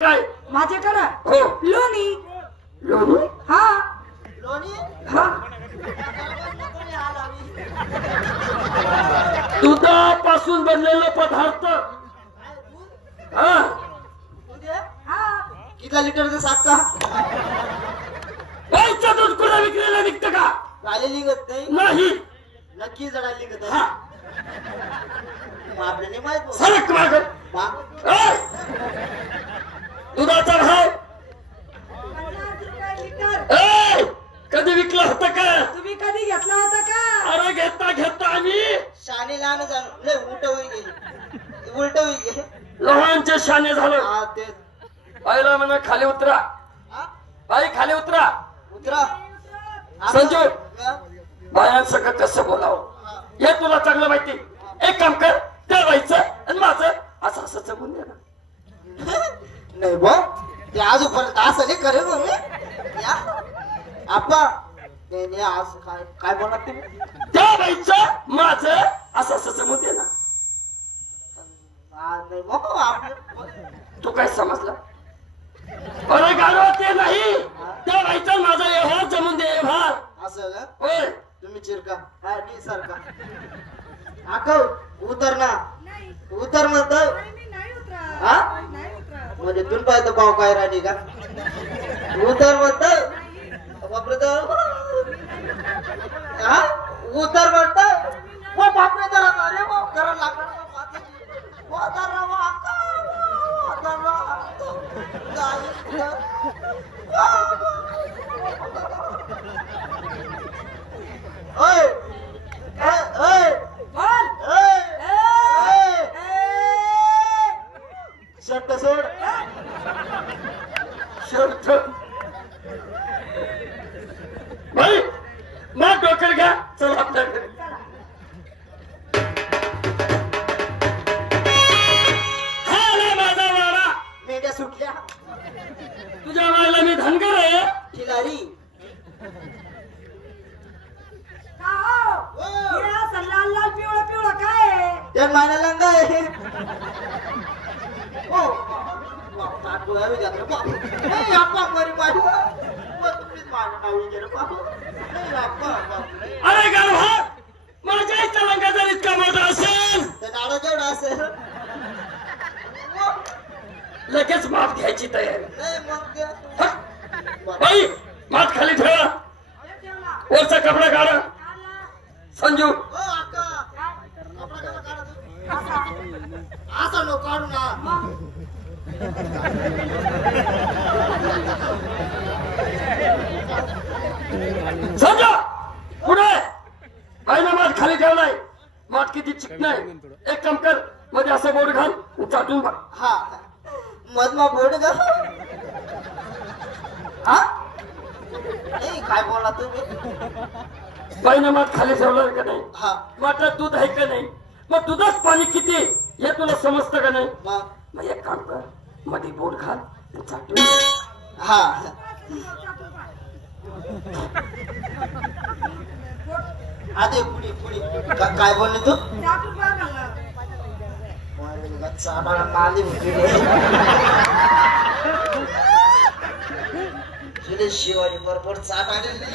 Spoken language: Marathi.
काय माझ्याकडे हो लोणी लोणी हा लोणी हा दुधापासून बनलेले पदार्थ हा किती लिटरचं साखा गाईचं दूध कुठे विक्रीला निघतं का गाली लिगत नाही नाही नक्की जडा लिगत हा आपल्याला नाही माहित सरक माग दुधाचा भाव 50 रुपये लिटर कधी विकला होता का तुम्ही कधी घेतला होता का अरे घेता घेता आम्ही शाने लहान झालं लय उलट होई गेली उलट होई गेली लहानचे शाने झालं हा ते बाईला म्हणा खाली उतरा हा? बाई खाली उतरा उतरा संजू हा? बायांसगळं कसं बोलावं हे तुला चांगलं माहिती एक काम कर त्या बाईचं आणि माझं असं असं जमून दे ना नाही बा ते आजपर्यंत असं नाही करेल मग या आपा नाही नाही आज काय काय बोलत तुम्ही त्या बाईचं माझं असं असं जमून दे ना नाही मग आपण तू काय समजला अरे गाडवा ते नाही त्या बाईचं माझं व्यवहार जमून दे व्यवहार असं का होय तुम्ही चिरका हा मी सरका आकव उतर ना उतर म्हणत मी नाही उतरत हा नाही उतरत म्हणजे तुला पाहतो भाव काय राणी का उतर म्हणत बापरे तर हा उतर म्हणत मग बापरे तर अरे मग करायला लागणार शर्ट सोड शर्ट बाई मग डोकर घ्या चल आपल्याकडे माझा वाडा मेंढ्या सुटल्या तुझ्या बाईला मी धनगर आहे खिलारी का हो हे असं लाल लाल पिवळं पिवळं काय आहे? त्या मायला लंगा आहे हो ताटू आहे विचारलं बापू नाही आप्पा मरी मारू मग तुम्हीच माझं नाव विचारलं बापू नाही आप्पा बापू अरे गाढवा माझ्या इथं लंका जर इतका मोठा असेल त्या नाडा जेवढा असेल लगेच माफ घ्यायची तयारी नाही मग ते बाई मात खाली ठेवा वरचा कपडा काढा संजू हो अक्का कपडा कसा काढा तू असा नो काढू ना संजू पुढे बाईला मात खाली ठेवलाय मात किती चिकन आहे एक काम कर मध्ये असं बोर्ड घाल चाटून बघ हा मधमा बोर्ड का हा नाही काय बोला तुम्ही बाईनं मात खाली ठेवलं का नाही हा म्हटलं दूध आहे का नाही मग दुधात पाणी किती हे तुला समजतं का नाही मग मग एक काम कर मध्ये बोट घाल चाटून हा आधी पुढे पुढे काय बोलले तू चाटून बघ ना. चाटाला नाली शिवाजी बरोबर चाट आलेली